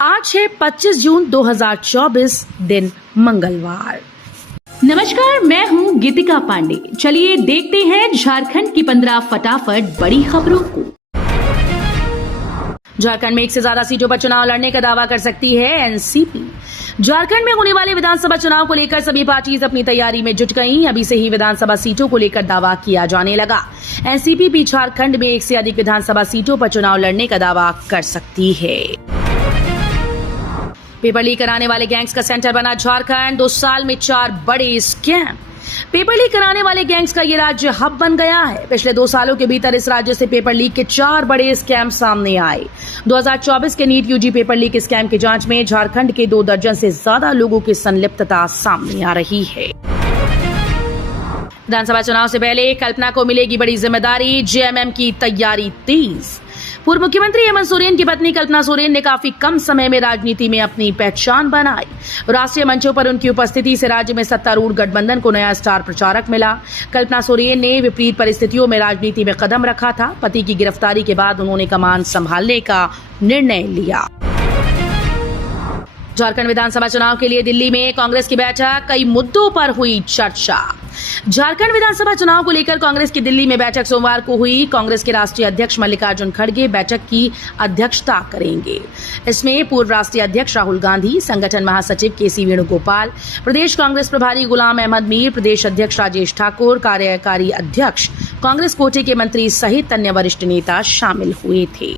आज है 25 जून 2024 दिन मंगलवार। नमस्कार, मैं हूं गीतिका पांडे। चलिए देखते हैं झारखंड की 15 फटाफट बड़ी खबरों को। झारखंड में 1 से ज्यादा सीटों पर चुनाव लड़ने का दावा कर सकती है एनसीपी। झारखंड में होने वाले विधानसभा चुनाव को लेकर सभी पार्टीज अपनी तैयारी में जुट गईं। अभी से ही विधानसभा सीटों को लेकर दावा किया जाने लगा। एनसीपी भी झारखंड में 1 से अधिक विधानसभा सीटों पर चुनाव लड़ने का दावा कर सकती है। पेपर लीक कराने वाले गैंग्स का सेंटर बना झारखंड। 2 साल में 4 बड़े स्कैम। पेपर लीक कराने वाले गैंग्स का ये राज्य हब बन गया है। पिछले 2 सालों के भीतर इस राज्य से पेपर लीक के 4 बड़े स्कैम सामने आए। 2024 के NEET UG paper leak scam की जांच में झारखंड के 2 दर्जन से ज्यादा लोगों की संलिप्तता सामने आ रही है। विधानसभा चुनाव से पहले कल्पना को मिलेगी बड़ी जिम्मेदारी। जेएमएम की तैयारी तेज। पूर्व मुख्यमंत्री हेमंत सोरेन की पत्नी कल्पना सोरेन ने काफी कम समय में राजनीति में अपनी पहचान बनाई। राष्ट्रीय मंचों पर उनकी उपस्थिति से राज्य में सत्तारूढ़ गठबंधन को नया स्टार प्रचारक मिला। कल्पना सोरेन ने विपरीत परिस्थितियों में राजनीति में कदम रखा था। पति की गिरफ्तारी के बाद उन्होंने कमान संभालने का निर्णय लिया। झारखंड विधानसभा चुनाव के लिए दिल्ली में कांग्रेस की बैठक। कई मुद्दों पर हुई चर्चा। झारखंड विधानसभा चुनाव को लेकर कांग्रेस की दिल्ली में बैठक सोमवार को हुई। कांग्रेस के राष्ट्रीय अध्यक्ष मल्लिकार्जुन खड़गे बैठक की अध्यक्षता करेंगे। इसमें पूर्व राष्ट्रीय अध्यक्ष राहुल गांधी, संगठन महासचिव केसी वेणुगोपाल, प्रदेश कांग्रेस प्रभारी गुलाम अहमद मीर, प्रदेश अध्यक्ष राजेश ठाकुर, कार्यकारी अध्यक्ष कांग्रेस कोटे के मंत्री सहित अन्य वरिष्ठ नेता शामिल हुए थे।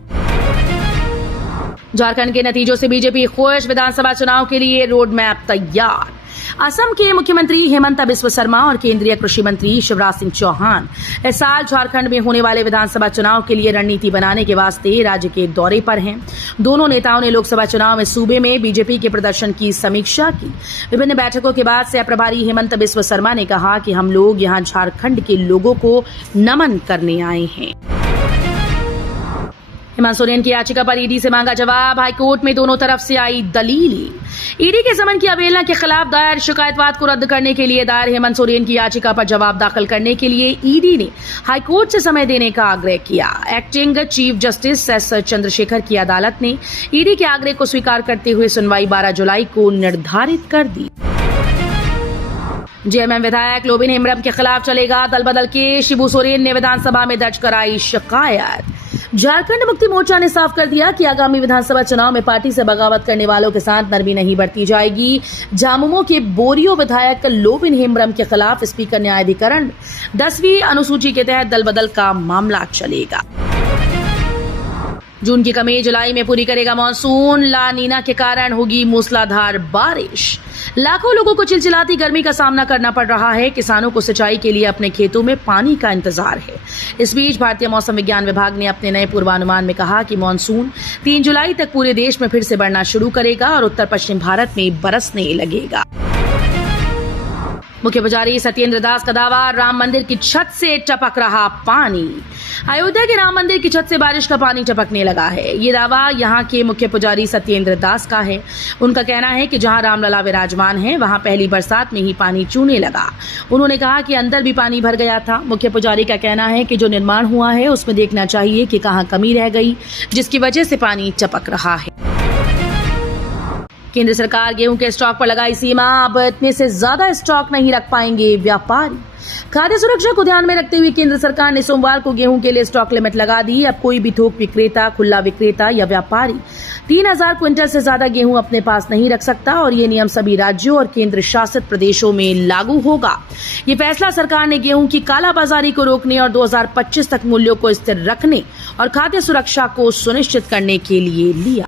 झारखंड के नतीजों से बीजेपी खुश। विधानसभा चुनाव के लिए रोड मैप तैयार। असम के मुख्यमंत्री हेमंत बिस्व शर्मा और केंद्रीय कृषि मंत्री शिवराज सिंह चौहान इस साल झारखंड में होने वाले विधानसभा चुनाव के लिए रणनीति बनाने के वास्ते राज्य के दौरे पर हैं। दोनों नेताओं ने लोकसभा चुनाव में सूबे में बीजेपी के प्रदर्शन की समीक्षा की। विभिन्न बैठकों के बाद सह प्रभारी हेमंत बिस्व शर्मा ने कहा कि हम लोग यहां झारखंड के लोगों को नमन करने आए हैं। हेमंत सोरेन की याचिका पर ईडी से मांगा जवाब। हाईकोर्ट में दोनों तरफ से आई दलीलें। ईडी के समन की अवहेलना के खिलाफ दायर शिकायतवाद को रद्द करने के लिए दायर हेमंत सोरेन की याचिका पर जवाब दाखिल करने के लिए ईडी ने हाईकोर्ट से समय देने का आग्रह किया। Acting chief justice S Chandrashekhar की अदालत ने ईडी के आग्रह को स्वीकार करते हुए सुनवाई 12 जुलाई को निर्धारित कर दी। जेएमएम विधायक लोबिन हेम्ब्रम के खिलाफ चलेगा दल बदल के। शिबू सोरेन ने विधानसभा में दर्ज कराई शिकायत। झारखंड मुक्ति मोर्चा ने साफ कर दिया कि आगामी विधानसभा चुनाव में पार्टी से बगावत करने वालों के साथ नरमी नहीं बरती जाएगी। झामुमो के बोरियो विधायक लोबिन हेम्ब्रम के खिलाफ स्पीकर न्यायाधिकरण में 10वीं अनुसूची के तहत दल बदल का मामला चलेगा। जून की कमी जुलाई में पूरी करेगा मानसून। ला नीना के कारण होगी मूसलाधार बारिश। लाखों लोगों को चिलचिलाती गर्मी का सामना करना पड़ रहा है। किसानों को सिंचाई के लिए अपने खेतों में पानी का इंतजार है। इस बीच भारतीय मौसम विज्ञान विभाग ने अपने नए पूर्वानुमान में कहा कि मानसून 3 जुलाई तक पूरे देश में फिर से बढ़ना शुरू करेगा और उत्तर पश्चिम भारत में बरसने लगेगा। मुख्य पुजारी सत्येंद्र दास का दावा, राम मंदिर की छत से टपक रहा पानी। अयोध्या के राम मंदिर की छत से बारिश का पानी टपकने लगा है। ये दावा यहां के मुख्य पुजारी सत्येंद्र दास का है। उनका कहना है कि जहां रामलला विराजमान है वहां पहली बरसात में ही पानी चूने लगा। उन्होंने कहा कि अंदर भी पानी भर गया था। मुख्य पुजारी का कहना है कि जो निर्माण हुआ है उसमें देखना चाहिए कि कहां कमी रह गई जिसकी वजह से पानी टपक रहा है। केंद्र सरकार गेहूं के स्टॉक पर लगाई सीमा। अब इतने से ज्यादा स्टॉक नहीं रख पाएंगे व्यापारी। खाद्य सुरक्षा को ध्यान में रखते हुए केंद्र सरकार ने सोमवार को गेहूं के लिए स्टॉक लिमिट लगा दी। अब कोई भी थोक विक्रेता, खुला विक्रेता या व्यापारी 3000 क्विंटल से ज्यादा गेहूं अपने पास नहीं रख सकता और ये नियम सभी राज्यों और केंद्र शासित प्रदेशों में लागू होगा। ये फैसला सरकार ने गेहूं की कालाबाजारी को रोकने और 2025 तक मूल्यों को स्थिर रखने और खाद्य सुरक्षा को सुनिश्चित करने के लिए लिया।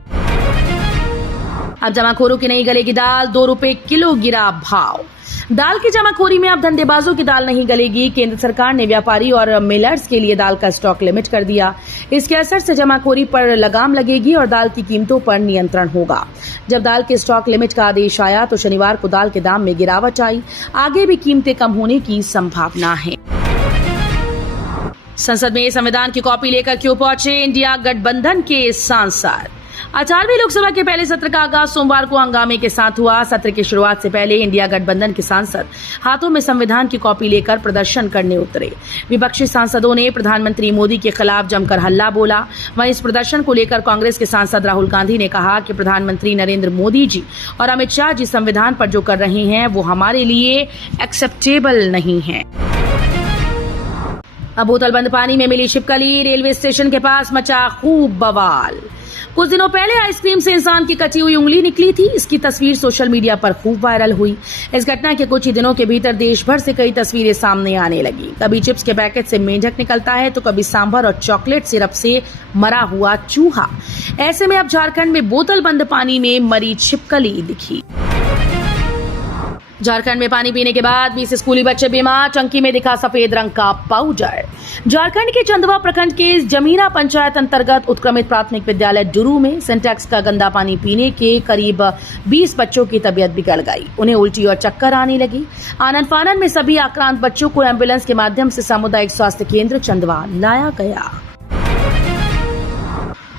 अब जमाखोरों की नहीं गलेगी दाल। 2 रुपए किलो गिरा भाव। दाल की जमाखोरी में अब धंधेबाजों की दाल नहीं गलेगी। केंद्र सरकार ने व्यापारी और मिलर्स के लिए दाल का स्टॉक लिमिट कर दिया। इसके असर से जमाखोरी पर लगाम लगेगी और दाल की कीमतों पर नियंत्रण होगा। जब दाल के स्टॉक लिमिट का आदेश आया तो शनिवार को दाल के दाम में गिरावट आई। आगे भी कीमतें कम होने की संभावना है। संसद में संविधान की कॉपी लेकर क्यों पहुंचे इंडिया गठबंधन के सांसद? 18वीं लोकसभा के पहले सत्र का आगाज सोमवार को हंगामे के साथ हुआ। सत्र की शुरुआत से पहले इंडिया गठबंधन के सांसद हाथों में संविधान की कॉपी लेकर प्रदर्शन करने उतरे। विपक्षी सांसदों ने प्रधानमंत्री मोदी के खिलाफ जमकर हल्ला बोला। वहीं इस प्रदर्शन को लेकर कांग्रेस के सांसद राहुल गांधी ने कहा कि प्रधानमंत्री नरेंद्र मोदी जी और अमित शाह जी संविधान पर जो कर रहे हैं वो हमारे लिए एक्सेप्टेबल नहीं है। अब बोतल बंद पानी में मिली छिपकली, रेलवे स्टेशन के पास मचा खूब बवाल। कुछ दिनों पहले आइसक्रीम से इंसान की कटी हुई उंगली निकली थी। इसकी तस्वीर सोशल मीडिया पर खूब वायरल हुई। इस घटना के कुछ ही दिनों के भीतर देश भर से कई तस्वीरें सामने आने लगी। कभी चिप्स के पैकेट से मेंढक निकलता है तो कभी सांभर और चॉकलेट सिरप से मरा हुआ चूहा। ऐसे में अब झारखंड में बोतल बंद पानी में मरी छिपकली दिखी। झारखंड में पानी पीने के बाद 20 स्कूली बच्चे बीमार, टंकी में दिखा सफेद रंग का पाउडर। झारखंड के चंदवा प्रखंड के जमीना पंचायत अंतर्गत उत्क्रमित प्राथमिक विद्यालय डुरू में सिंटेक्स का गंदा पानी पीने के करीब 20 बच्चों की तबीयत बिगड़ गई। उन्हें उल्टी और चक्कर आने लगी। आनन फानन में सभी आक्रांत बच्चों को एम्बुलेंस के माध्यम से सामुदायिक स्वास्थ्य केंद्र चंदवा लाया गया।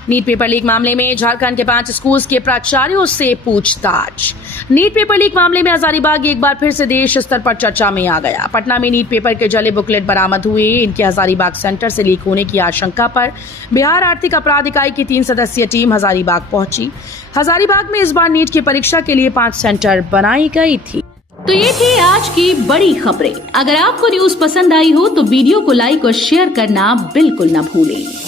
नीट पेपर लीक मामले में झारखंड के 5 स्कूल्स के प्राचार्यों से पूछताछ। नीट पेपर लीक मामले में हजारीबाग एक बार फिर से देश स्तर पर चर्चा में आ गया। पटना में नीट पेपर के जले बुकलेट बरामद हुए। इनके हजारीबाग सेंटर से लीक होने की आशंका पर बिहार आर्थिक अपराध इकाई की 3 सदस्यीय टीम हजारीबाग पहुंची। हजारीबाग में इस बार नीट की परीक्षा के लिए 5 सेंटर बनाई गई थी। तो ये थी आज की बड़ी खबरें। अगर आपको न्यूज पसंद आई हो तो वीडियो को लाइक और शेयर करना बिल्कुल न भूलें।